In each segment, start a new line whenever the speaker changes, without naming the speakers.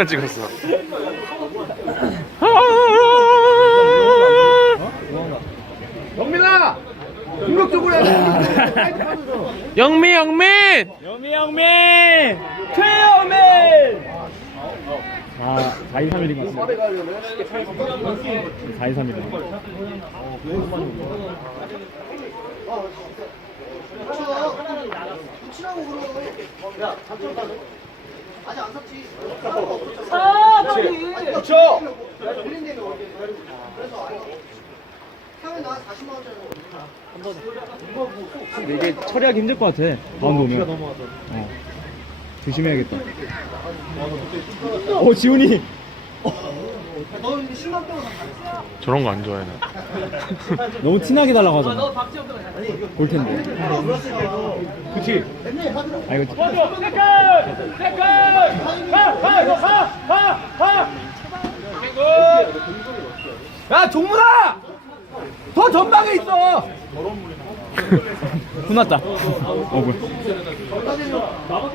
카메라 찍었어.
영민아! 공격적으로 해!
영미 영민.
영미 영민 최영민 아 423일인 것 같습니다 423일 이네
그쵸?
근데 이게 처리하기 힘들 것 같아 바운드 오면 어. 조심해야겠다 어 지훈이
저런 거 안 좋아해 나.
너무 티나게 달라고 하잖아 골텐데
그치?
아 이거
야, 종문아! 더 전방에 있어!
혼났다 어 뭐야 아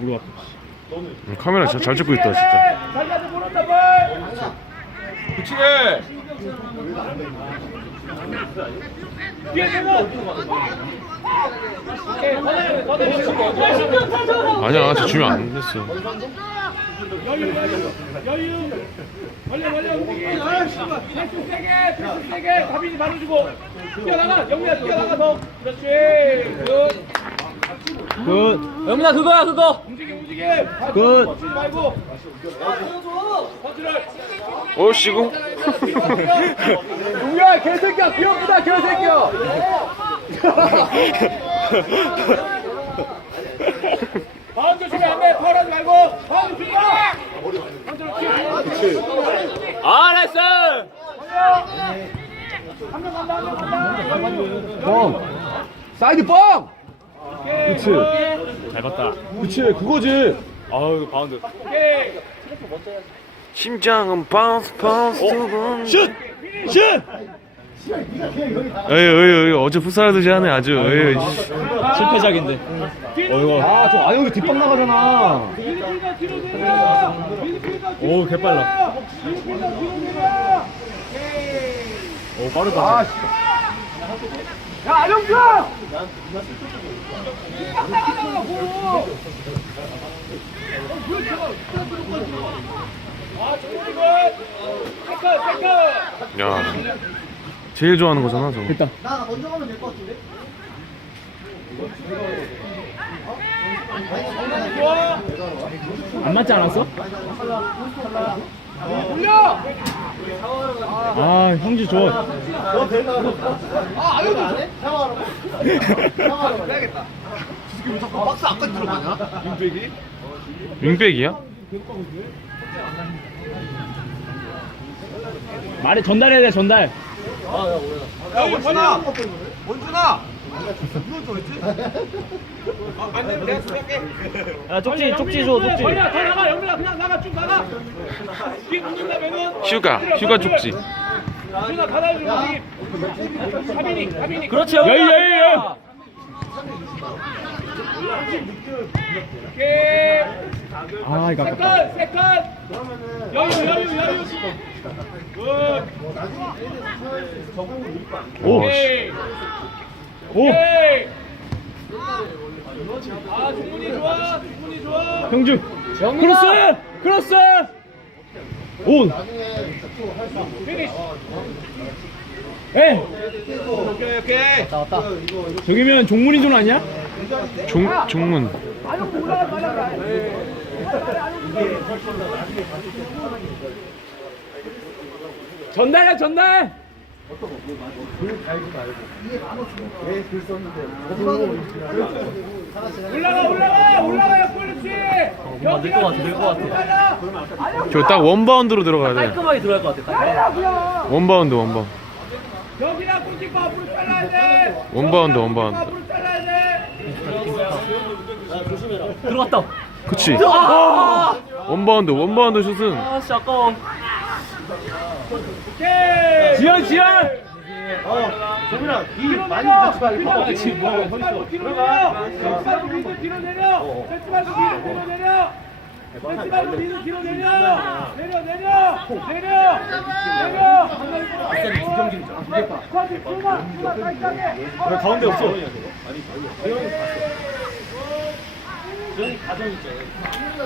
물어봤다
음, 카메라 진짜 잘 찍고 있다 진짜.
그치?
아니야 저 주면 안 됐어.
벌려 벌려 움직이 패스 세게 패스 세게 다빈이 바로 주고 뛰어나가 영미야 뛰어나가서 그렇지
굿굿
영미야 그거야 그거 움직임 움직임
굿.
걷지 말고 컨트롤
오 씨고.
용야, 개새끼야! 귀엽다, 개새끼야!
바운 조심해 안돼 파울하지 말고 바운 준다 컨트롤 키
아 나이스
한명 간다 한명 간다
뻥! 사이드 뻥! 그치?
잘 봤다
그치, 그거지!
아우 바운드
심장은 바운스 바운스 두번.
슛! 슛!
에이 에이 에이 어제 풋살하듯이 하네 아주. 에이. 씨.
실패작인데 어이구
아, 저 안영도 뒷방 나가잖아.
미드필더 뒤 로 내려 미드필더 뒤로
오 개빨라
미드필더 뒤로 내려
오 빠르다
아, 씨. 야, 안영주!
아 정훈이 굿 세컨 세컨
야. 제일 좋아하는 거잖아 저거.
됐다
좋아
안 맞지 않았어?
올려
아 형주 좋아
윙백이야?
말에 전달해야 돼 전달
야, 원준아! 원준아!
야 쪽지 쪽지 줘 쪽지.
벌려 더 나가 영민아. 그냥 나가 쭉 나가. 뒤에 붙는다면은
휴가 휴가 쪽지.
준아 받아주고 움직임 하빈이 하빈이.
그렇지 여유 여유 여유
오케이.
아 이거 아깝다.
세컨 세컨. 여유 여유 여유. 굿.
오. 씨.
오케이
오
오케이 아 종문이 좋아 종문이 좋아
형주 크로스 크로스 오
피니시
에
오케이, 오케이.
저기면 종문이 돈 아니야?
종 종문.
전달해 전달
올라가 올라가 올라가 옆구리치 여기가 될것 같아
저 딱 원바운드로 들어가야 돼.
깔끔하게 들어갈 것 같아
원바운드 원바운드.
여기랑 골키퍼 앞으로 잘라야 돼
원바운드, 원바운드.
앞으로 잘라야 돼
들어갔다
그치.
아
원바운드 원바운드 슛은
아 씨 아까워
오케이.
지현 지현
정민아 이
뒤로
많이. 같이
뒤로
지금 뭐
뒤로 말고 뒤로 내려. 뺏지 말고 뒤로 뒤로 내려. 말고 뒤로 뒤로 내려. 말고 뒤로 뒤로 내려. 내려 내려. 내려. 내려. 아싸리 두 경기 좋겠다. 커지 풀마 풀마 깔끔하게.
가운데 없어 아니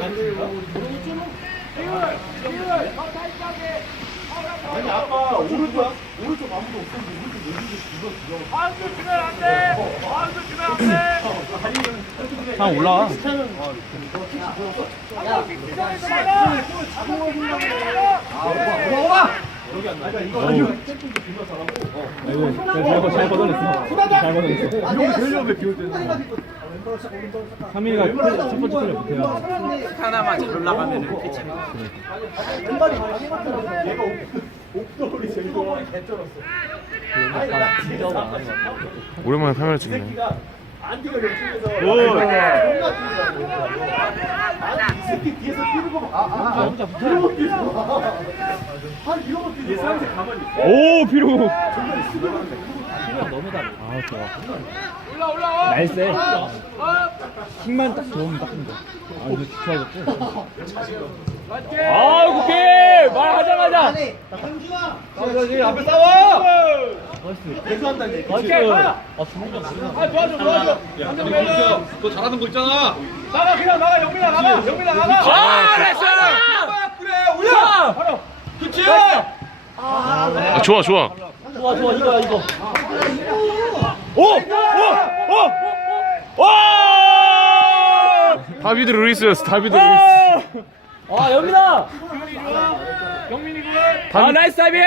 아 까 오른쪽 오른쪽 아무도 없었는데 오른쪽 왼쪽에 죽어 죽어
바운드 주면 안 돼. 바운드 주면 안 돼.
형 올라와 아이고 잘 걷어냈어 잘 걷어냈어
이거 되려면 왜 비올 때는
3위가 첫 번째 플레이 못해요
하나만 잘 올라가면은 끝이
왼발이 얘가 옥돌이 제일 좋아 개쩔었어
오랜만에 카메라 찍네
존나 뛰더라고 아니 이 새끼 뒤에서 뛰는 거 봐. 아, 아, 혼자 붙어. 거 뛰는 거 봐. 이런 거 뛰는 거 봐. 가만히 있어.
오 피로
너무 달라.
아 좋아
올라 올라와.
날쌔
어?
힘만 딱 들어오면 딱 된다 아 이거
맞게.
아 오케이 말하자마자
여기 앞에 싸워.
나이스.
오케이 가. 아아 도와줘 도와줘. 한명 내려.
너 잘하는 거 있잖아.
나가 그냥 나가 영민아 나가 영민아 나가.
아, 나이스!
그래 올려.
바로.
그렇지.
아, 좋아 좋아
좋아 좋아 이거야 이거 오! 와!
다비드 루이스였어 다비드 루이스
아
군.
아 나이스 다이빙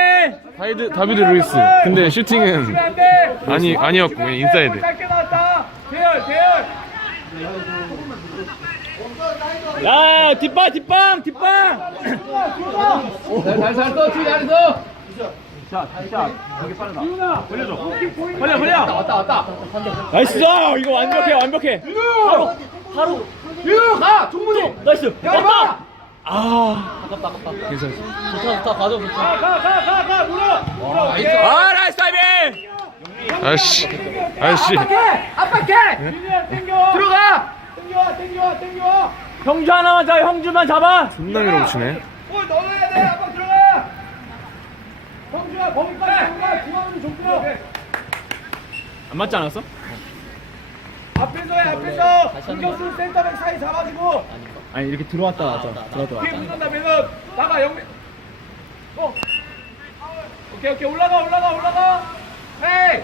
다비드 다비드 루이스 근데 슈팅은. 아니 아니었고 그냥 인사이드
짧게 나왔다. 대열 대열.
야 뒷방 뒷방 뒷방
이훈아 벌려줘.
벌려 벌려! 왔다 왔다 나이스 이거 완벽해 완벽해. 바로 바로.
이훈아 가. 종문이.
나이스. 왔다! 아. 아깝다 아깝다.
괜찮아
좋다 좋다. 가져 좋다.
가 가 가가가 물어. 물어. 오케이.
아 나이스 다이빙
아씨. 아씨.
압박해. 땡겨. 들어가. 땡겨 땡겨 땡겨.
형주 하나만 잡아 형주만 잡아!
존나 밀어붙이네.
골 넣어야 돼. 압박 들어가. 성주야 거기까지. 중앙으로 좁혀.
안 맞지 않았어?
앞에서 해 앞에서. 공격수 센터백 사이 잡아주고.
아니 이렇게 들어왔다 나왔다 들어왔다
뒤에 붙는다면은 나가 영민. 어. 오케이 오케이 올라가 올라가 올라가. 헤이.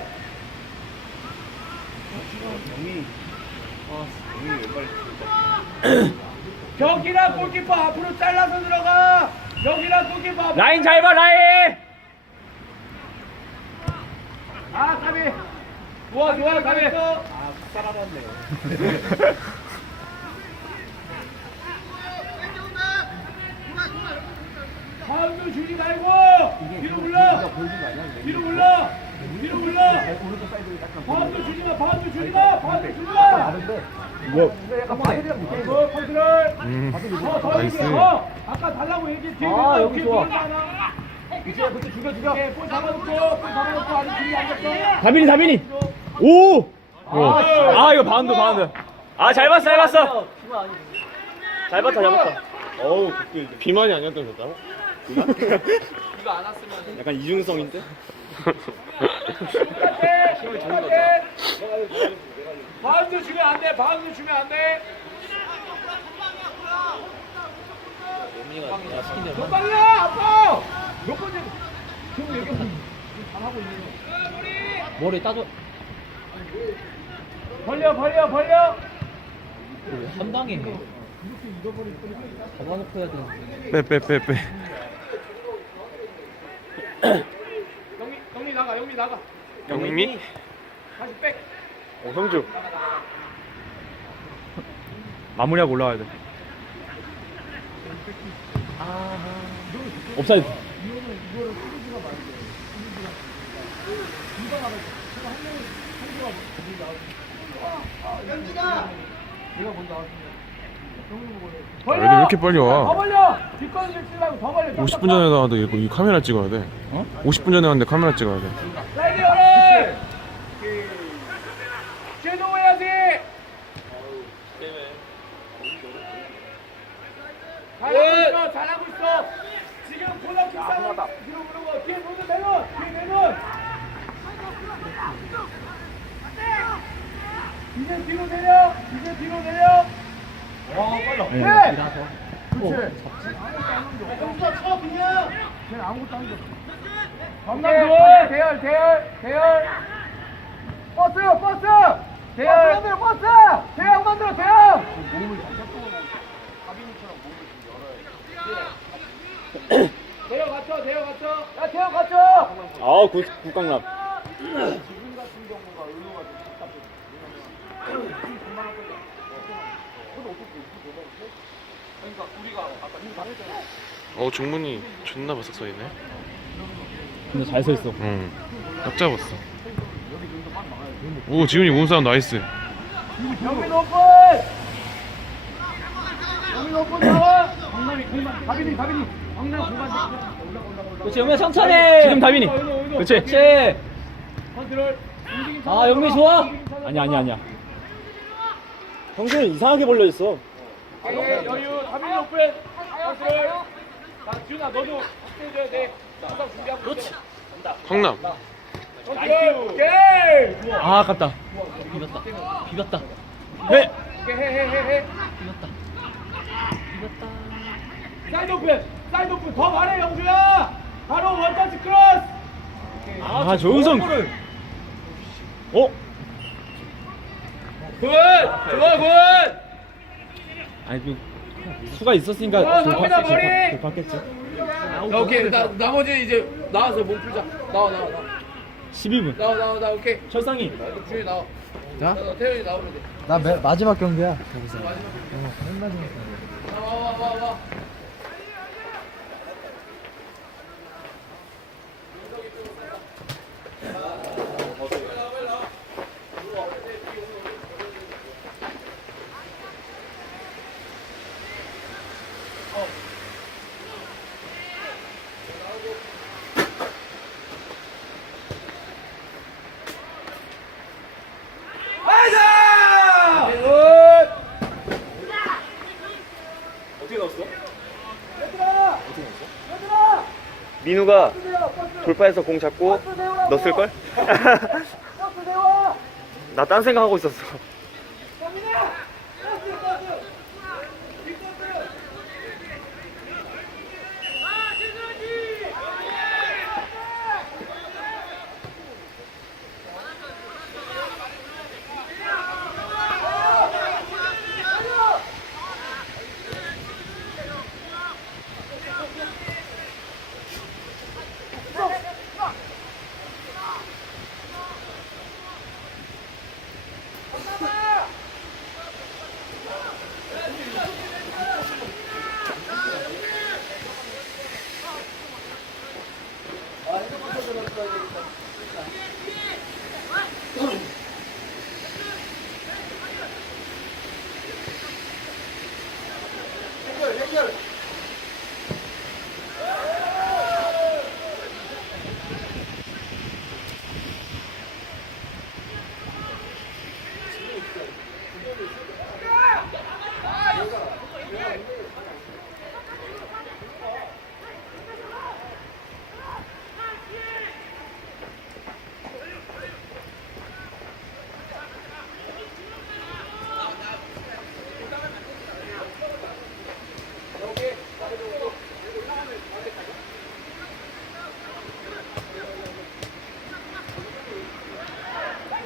벽이랑 골키퍼 앞으로 잘라서 들어가. 벽이랑 골키퍼 앞으로.
라인 잘 봐 라인
아 까비. 좋아 좋아 까비. 아 살아났네. 파운드 주지 말고. 뒤로 올라 뒤로 올라 뒤로 올라 파운드 주지 마. 파운드 주지 마. 파운드 주지 마.
뭐?
어, 컨트롤.
음.
더, 더
나이스.
얘기해 더 아까 달라고 얘기했지.
아, 여기 좋아.
이제 그때 죽여 죽여. 볼 잡아놓고 볼 잡아놓고 아직 준비 안 됐어
다빈이 다빈이. 오!
와.
아 이거 바운드 바운드. 아 잘 봤어 잘 봤어. 잘 봤다 잘 봤다.
어우.
비만이 아니었던 거다
약간 이중성인데?
똑같아 똑같아 바운드 주면 안 돼 바운드 주면 안돼. 몇 방이야 아빠 몇 번째 지금 얘기 잘하고 있는
머리 따져
벌려 벌려 벌려!
한 방에 해. 잡아놓고 해야 되는데.
빼빼 빼 빼.
영미 영미 나가 영미 나가.
영미
다시 백.
어 형주.
마무리하고 올라가야 돼. 옵사이드
아, 애들 왜 이렇게 빨리
더
와?
벌려 뒷걸음질 치려고 더 벌려
50분 전에 나와도 이거 이 카메라 찍어야 돼.
어?
50분 전에 왔는데 카메라 찍어야 돼.
사이드 열어 제동해야지 잘하고 있어 잘하고 있어 지금 코너킥 상황 뒤로 부르고 뒤에 모두 내놓 뒤에 내놓 이제 뒤로 내려 이제 뒤로 내려.
아니,
네.
아니, 이라서.
전남도 대열 대열 대열. 버스요 버스. 대열. 버스 버스. 대열 만들어 대열. 대열 갖춰 대열 갖춰. 야 대열 갖춰.
아, 국, 국강남.
어 중문이 존나 바싹 서 있네.
근데 잘 서 있어.
응. 딱 잡았어. 오 지훈이 몸싸움 나이스.
영민 오픈 영민 오픈 나와 강남이 공간 가빈이 가빈이 강남 공간
그렇지 영민 천천히
지금 다빈이. 그렇지.
그렇지
컨트롤
아 영민 좋아
아니야, 아니야, 아니야. 형들은 이상하게 벌려 있어.
예, 여유 가빈이 오픈 컨트롤 자 지훈아 너도 확대해줘야 돼 항상 준비하고 그렇지.
황남.
컨트롤 오케이.
아, 아깝다.
비볐다. 비볐다.
네.
오케이 해 해 해 해.
비볐다. 비볐다.
사이드 오픈 사이드 오픈. 더 말해 영주야. 바로 원터치 크로스.
아, 조은성. 어?
굿 좋아 굿
아니, 그, 수가 있었으니까
어,
돌파,
머리!
돌파, 돌파했지.
야, 오케이 나 나머지 이제 나와서 몸 풀자 나와 나와 나와
12분.
나와 나와 나와 오케이
철상이.
주희 나와
자?
나 태현이 나오면 돼
나 매, 마지막 경기야. 여기서.
나와 와와와
민우가 돌파해서 공 잡고 넣었을걸? 나 딴 생각하고 있었어.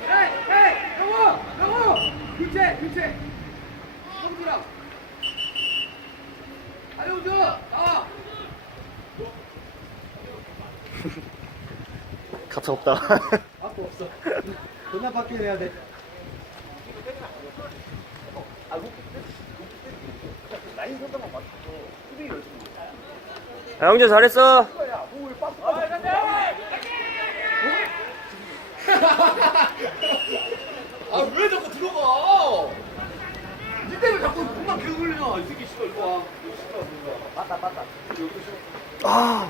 에이 에이 영호 영호 교체 교체 성주랑 아영주 나와
가차 없다.
존나 밖에 해야 돼.
야, 형제 잘했어.
아 왜 자꾸 들어가
이때를 자꾸 공만 계속 흘리잖아. 이 새끼 씨발 이거 와. 맞다 맞다.
아.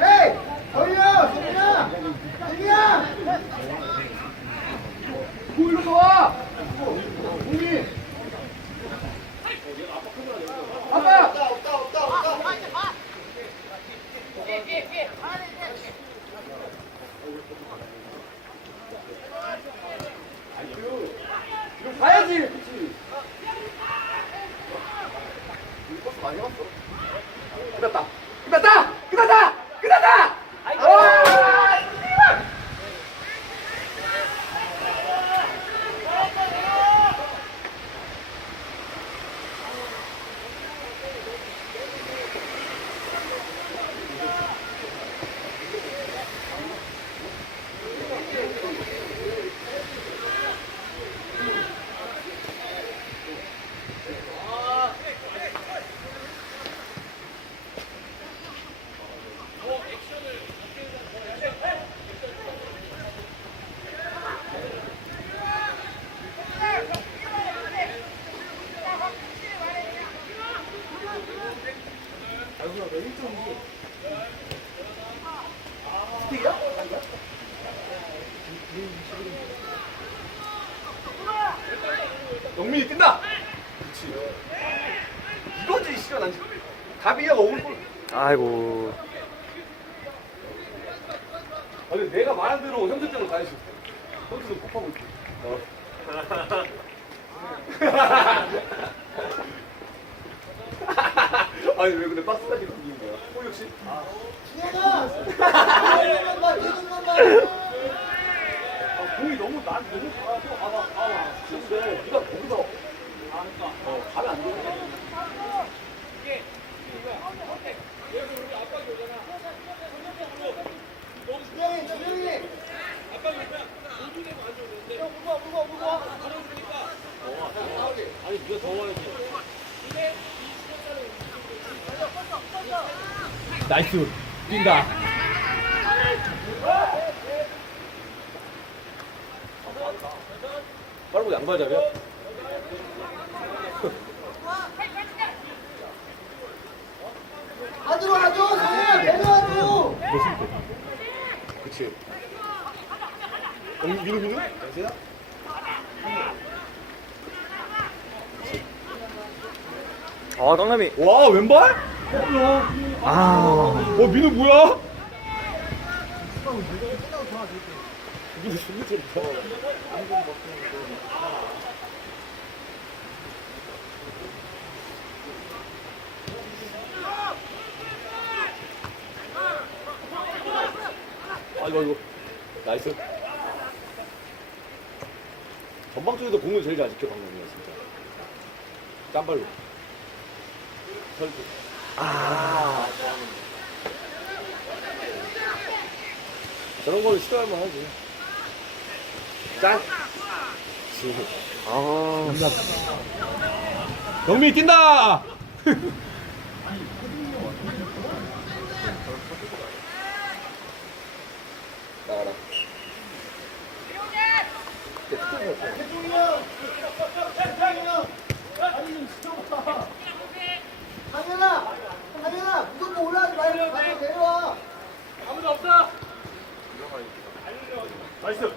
헤이! 정이야! 정이야! 정이야! 보일로 와! 공이! 아빠! 이거 가야지! 그치? 이거 버스 많이 왔어. 끝났다! 끝났다! 끝났다! 끝났다! 와! 씨발! 영민이 뛴다. 그렇지. 이거지 시간 난 가비야가 오는 걸.
아이고.
아니 내가 말한 대로 현대적으로 다 했어. 현대도 kop하고 있어. 어. 아니 왜 근데 박스까지 굴리는 거야? 호 역시. 아. 아, 공이 너무 난 너무 좋아서 아나 아나 근데 네가 거기서 어 가면 안 돼.
나이스. 뛴다.
바로 양발잡이야?
안으로 와줘, 성우야, 내려와줘.
그치. 민우 민우? 양세야?
아, 깡남이.
와 왼발?
아.
어 민우 뭐야? 민우 존나. 아 이거 나이스. 전방 쪽에도 공을 제일 잘 지켜 방금이야 진짜. 짠발로. 설득.
아.
저런 걸 시도할 만 하지. 짠!
아.
영민이 뛴다! 나가라.
당연아, 당연아, 무조건 올라가지 말고 가서 내려와.
아무도 없어.
나이스!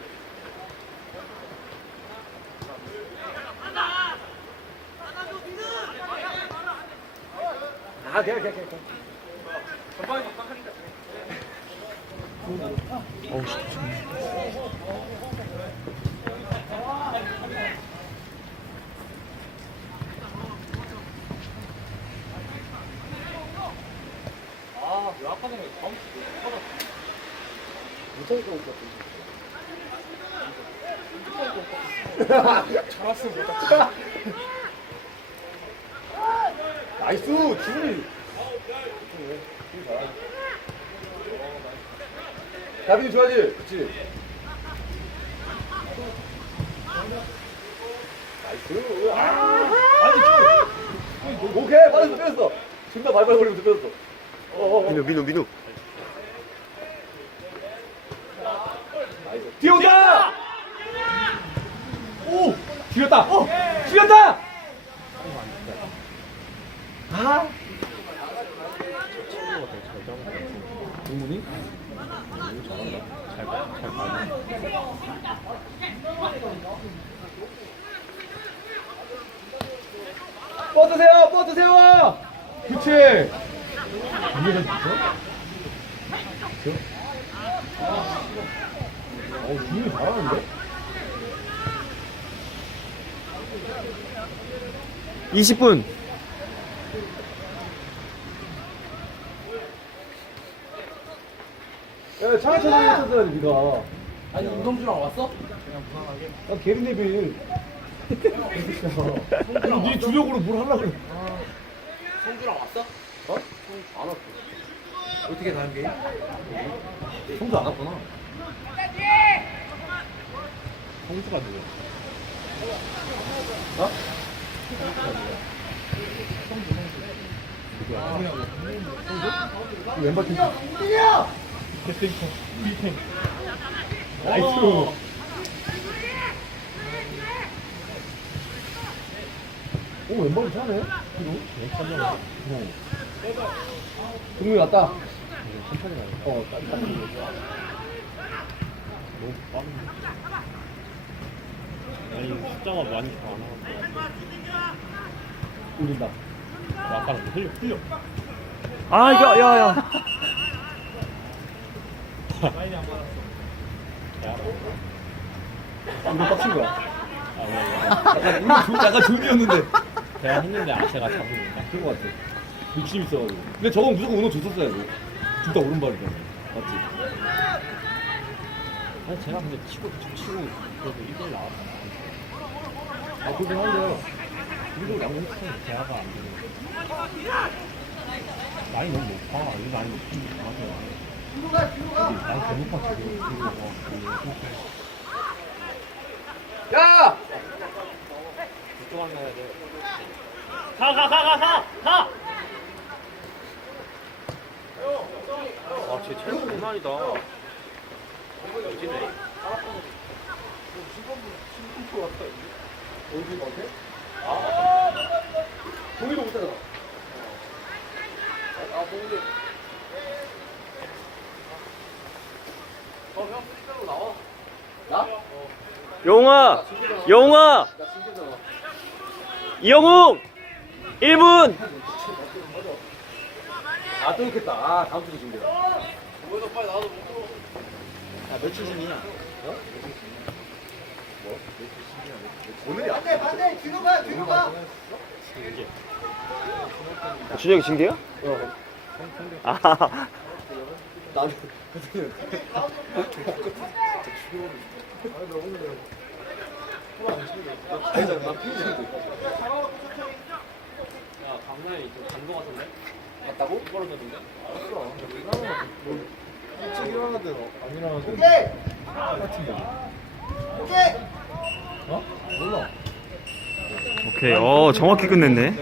아, 그냥, 그냥, 그냥.
아, 왜
갔지. 나이스 지훈이 다빈이 좋아하지? 그치? 나이스 아 아니 오케이 빠졌어 뺐어 존나 뺐어 어어어
민우 민우 민우
뒤에 온다! 오! 죽였다! 어! 죽였다! 아!
동문이?
뻗으세요! 뻗으세요! 그치! 이게 잘 됐어? 어, 주인이 잘하는데?
20분
야, 차라리 했었어야지, 니가.
아니 운동주랑 왔어?
난 게리 네빌. 아니, 네 주력으로 뭘 하려고 그래.
성주랑 왔어?
어? 안 왔어. 어떻게 가는 게? 성주 안 왔구나.
성수가 누구야?
어? 성주? 왼발 팀. 이야! 나이스. 오, 왼발이 차네? 뒤로? 어. 동료이 왔다. 천천히 가야 어, 빨리 빨리.
너무 빠른데? 아니 숫자가 많이 안
울린다.
나와 아까는 흘려 흘려
아 이거 야야
이거 빡친 거야.
아 왜,
약간, 약간 존이었는데.
제가 했는데 아 제가 잡은 건가?
그런 거 같아. 욕심 있어가지고. 근데 저건 무조건 운동 줬었어야지. 둘다 오른발이잖아. 맞지?
아니 제가 근데 치고 저 치고 그래도 1대1 나왔다
아, 그렇긴 한데.
그리고 양궁치는 대화가 안 되는 많이 너무 높아 이거 많이 높은 강하게 난 대놓고 지금 그리고 뭐
야!
이쪽만 가야 돼
아 쟤 체력 장난이다
어디 같아? 아! 동이도 못하잖아. 아. 어, 형, 스리로 나와. 나? 나 진짜잖아.
이영웅 1분
아, 또 있겠다. 아, 다음 주도 준비다.
야 며칠 전이냐
오늘이야.
반대 반대 뒤로 가 뒤로 가
준혁이 징계야? 아
나는.
야 강남이 좀 간거 같은데?
맞다고?
떨어졌는데?
일찍 일어나는데 안 일어나서
오케이
같은데.
오케이
어? 몰라.
오케이 어 정확히 끝냈네